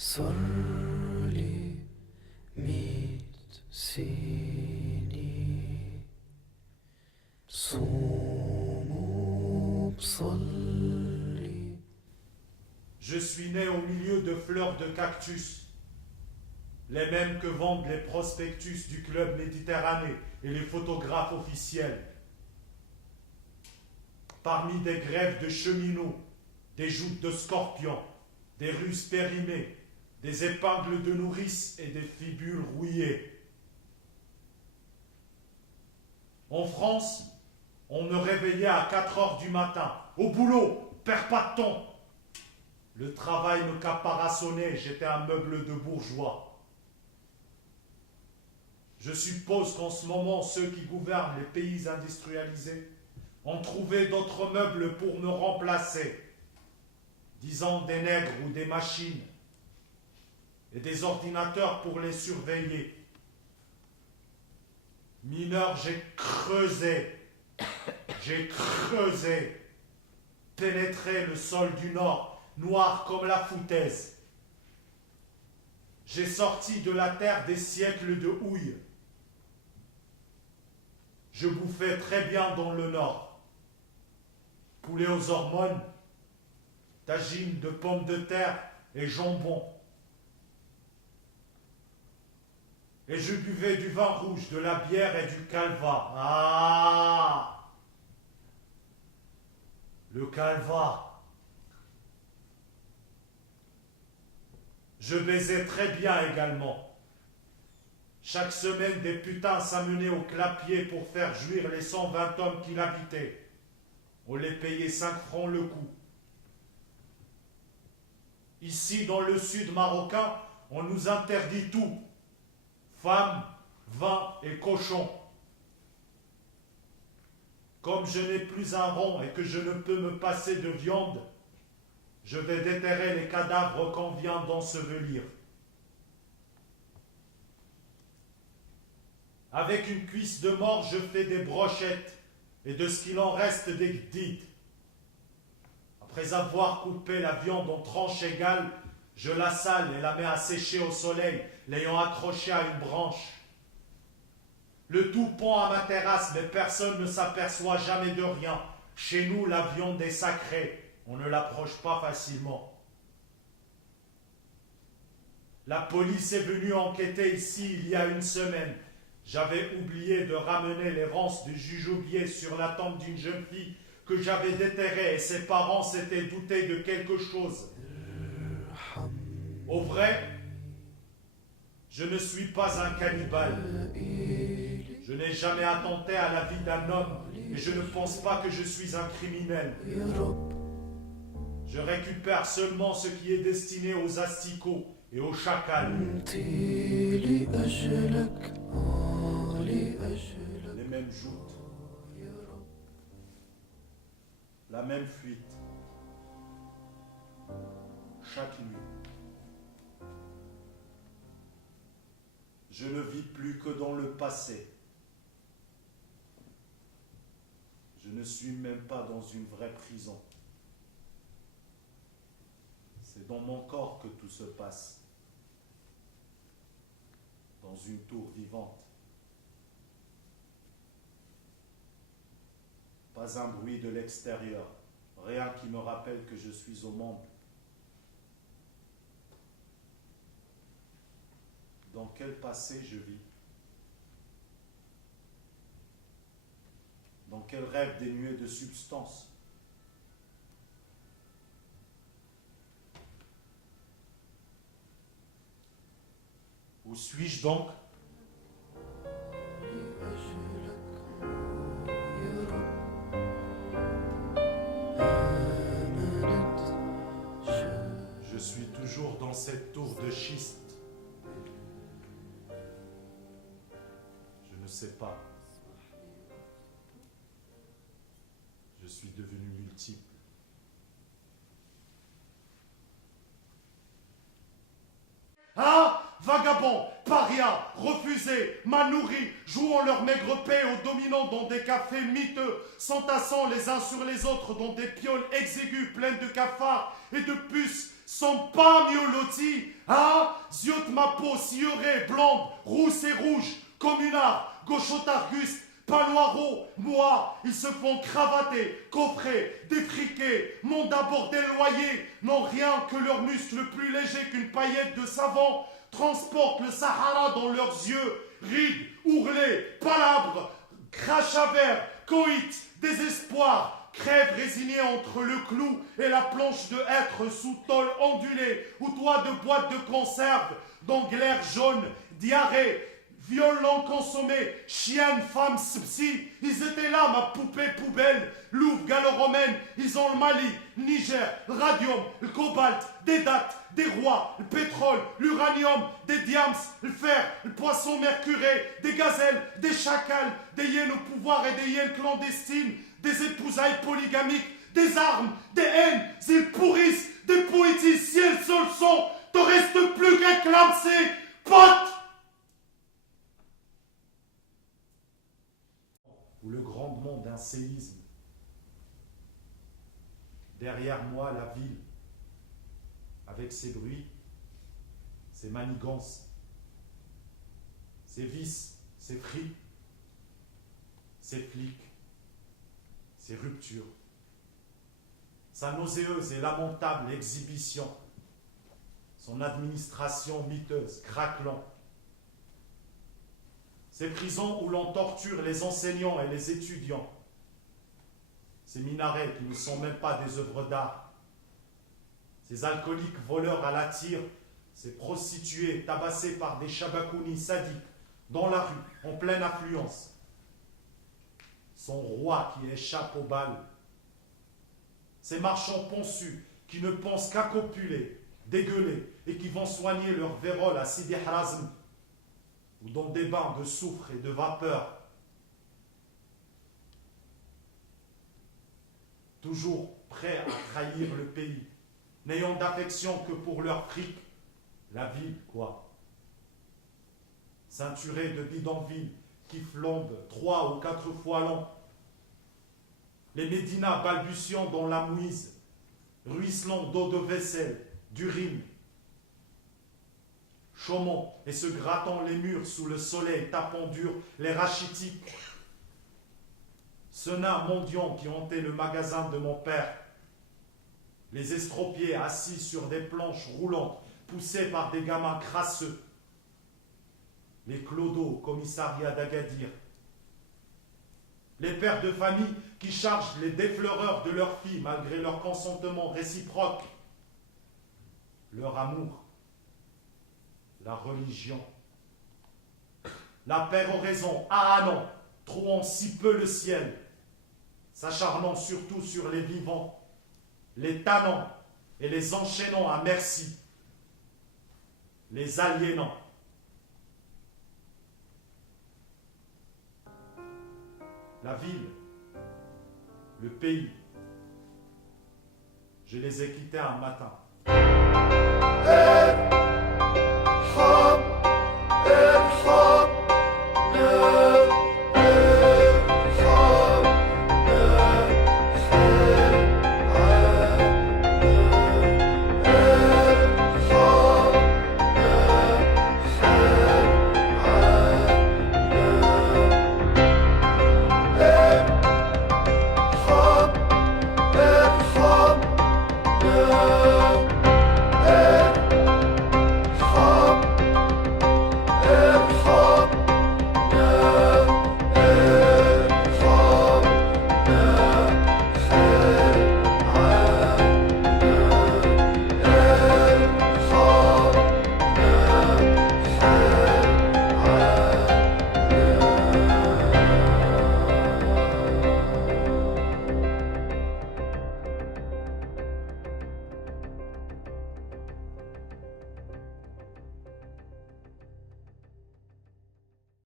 صرلي 100 سنة صوم وبصلي. Je suis né au milieu de fleurs de cactus, les mêmes que vendent les prospectus du club Méditerranée et les photographes officiels. Parmi des grèves de cheminots, des joutes de scorpions, des ruses périmées, des épingles de nourrices et des fibules rouillées. En France, on me réveillait à 4 heures du matin. Au boulot, perds pas de temps. Le travail me caparaçonnait, j'étais un meuble de bourgeois. Je suppose qu'en ce moment, ceux qui gouvernent les pays industrialisés ont trouvé d'autres meubles pour me remplacer, disons des nègres ou des machines, et des ordinateurs pour les surveiller. Mineur, j'ai creusé, pénétré le sol du Nord, noir comme la foutaise. J'ai sorti de la terre des siècles de houille. Je bouffais très bien dans le Nord. Poulet aux hormones, tagine de pommes de terre et jambon. Et je buvais du vin rouge, de la bière et du calva. Ah! Le calva. Je baisais très bien également. Chaque semaine, des putains s'amenaient au clapier pour faire jouir les 120 hommes qui l'habitaient. On les payait 5 francs le coup. Ici, dans le sud marocain, on nous interdit tout. Femmes, vin et cochons. Comme je n'ai plus un rond et que je ne peux me passer de viande, je vais déterrer les cadavres qu'on vient d'ensevelir. Avec une cuisse de mort, je fais des brochettes et de ce qu'il en reste des gdites. Après avoir coupé la viande en tranches égales, je la sale et la mets à sécher au soleil, l'ayant accrochée à une branche. Le tout pend à ma terrasse, mais personne ne s'aperçoit jamais de rien. Chez nous, la viande est sacrée, on ne l'approche pas facilement. La police est venue enquêter ici il y a une semaine. J'avais oublié de ramener les ronces de jujoubier sur la tombe d'une jeune fille que j'avais déterrée et ses parents s'étaient doutés de quelque chose. Au vrai, je ne suis pas un cannibale. Je n'ai jamais attenté à la vie d'un homme et je ne pense pas que je suis un criminel. Je récupère seulement ce qui est destiné aux asticots et aux chacals. Les mêmes joutes, la même fuite, chaque nuit. Je ne vis plus que dans le passé. Je ne suis même pas dans une vraie prison. C'est dans mon corps que tout se passe. Dans une tour vivante. Pas un bruit de l'extérieur. Rien qui me rappelle que je suis au monde. Dans quel passé je vis? Dans quel rêve dénué de substance? Où suis-je donc? Je suis toujours dans cette tour de schiste. Je ne sais pas. Je suis devenu multiple. Ah! Vagabonds, parias, refusés, mal nourris, jouant leur maigre paix aux dominants dans des cafés miteux, s'entassant les uns sur les autres dans des pioles exiguës pleines de cafards et de puces, sont pas mieux lotis, hein? Yeux de ma peau sciurée, blonde, rousse et rouge, communard, gauchotargus, paloireau, moi, ils se font cravater, coffrer, défriquer, m'ont d'abord déloyer, n'ont rien que leurs muscles plus légers qu'une paillette de savon, transportent le Sahara dans leurs yeux, rides, ourlés, palabres, crash à verre, coït, désespoir, crève résignée entre le clou et la planche de hêtre sous tôle ondulée, ou toit de boîte de conserve, d'anglaire jaune, diarrhée, violent consommé, chienne, femme, psy, ils étaient là, ma poupée poubelle, Louvre, gallo-romaine, ils ont le Mali, le Niger, le radium, le cobalt, des dates, des rois, le pétrole, l'uranium, des diams, le fer, le poisson mercuré, des gazelles, des chacals, des hyènes au pouvoir et des hyènes clandestines, des épousailles polygamiques, des armes, des haines, ils pourrissent, des poétises, ciel, sol, son, te reste plus qu'un clamsé, pote! Ou le grandement d'un séisme. Derrière moi, la ville, avec ses bruits, ses manigances, ses vices, ses frics, ses flics, ses ruptures, sa nauséeuse et lamentable exhibition, son administration miteuse, craquelant, ces prisons où l'on torture les enseignants et les étudiants, ces minarets qui ne sont même pas des œuvres d'art, ces alcooliques voleurs à la tire, ces prostituées tabassées par des chabakounis sadiques dans la rue, en pleine affluence, son roi qui échappe aux balles, ces marchands ponçus qui ne pensent qu'à copuler, dégueuler et qui vont soigner leur vérole à Sidi Harazm ou dans des bains de soufre et de vapeur, toujours prêts à trahir le pays, n'ayant d'affection que pour leur fric, la ville, quoi. Ceinturés de bidonvilles qui flambent 3 ou 4 fois l'an, les médinas balbutiant dans la mouise, ruisselant d'eau de vaisselle, d'urine, chômant et se grattant les murs sous le soleil tapant dur, les rachitiques, ce nain mendiant qui hantait le magasin de mon père, les estropiés assis sur des planches roulantes, poussés par des gamins crasseux, les clodos au commissariat d'Agadir, les pères de famille qui chargent les défleureurs de leurs filles malgré leur consentement réciproque, leur amour, la religion, la péroraison, ah non, trouant si peu le ciel, s'acharnant surtout sur les vivants, les tannant et les enchaînant à merci, les aliénant. La ville, le pays, je les ai quittés un matin. ارحم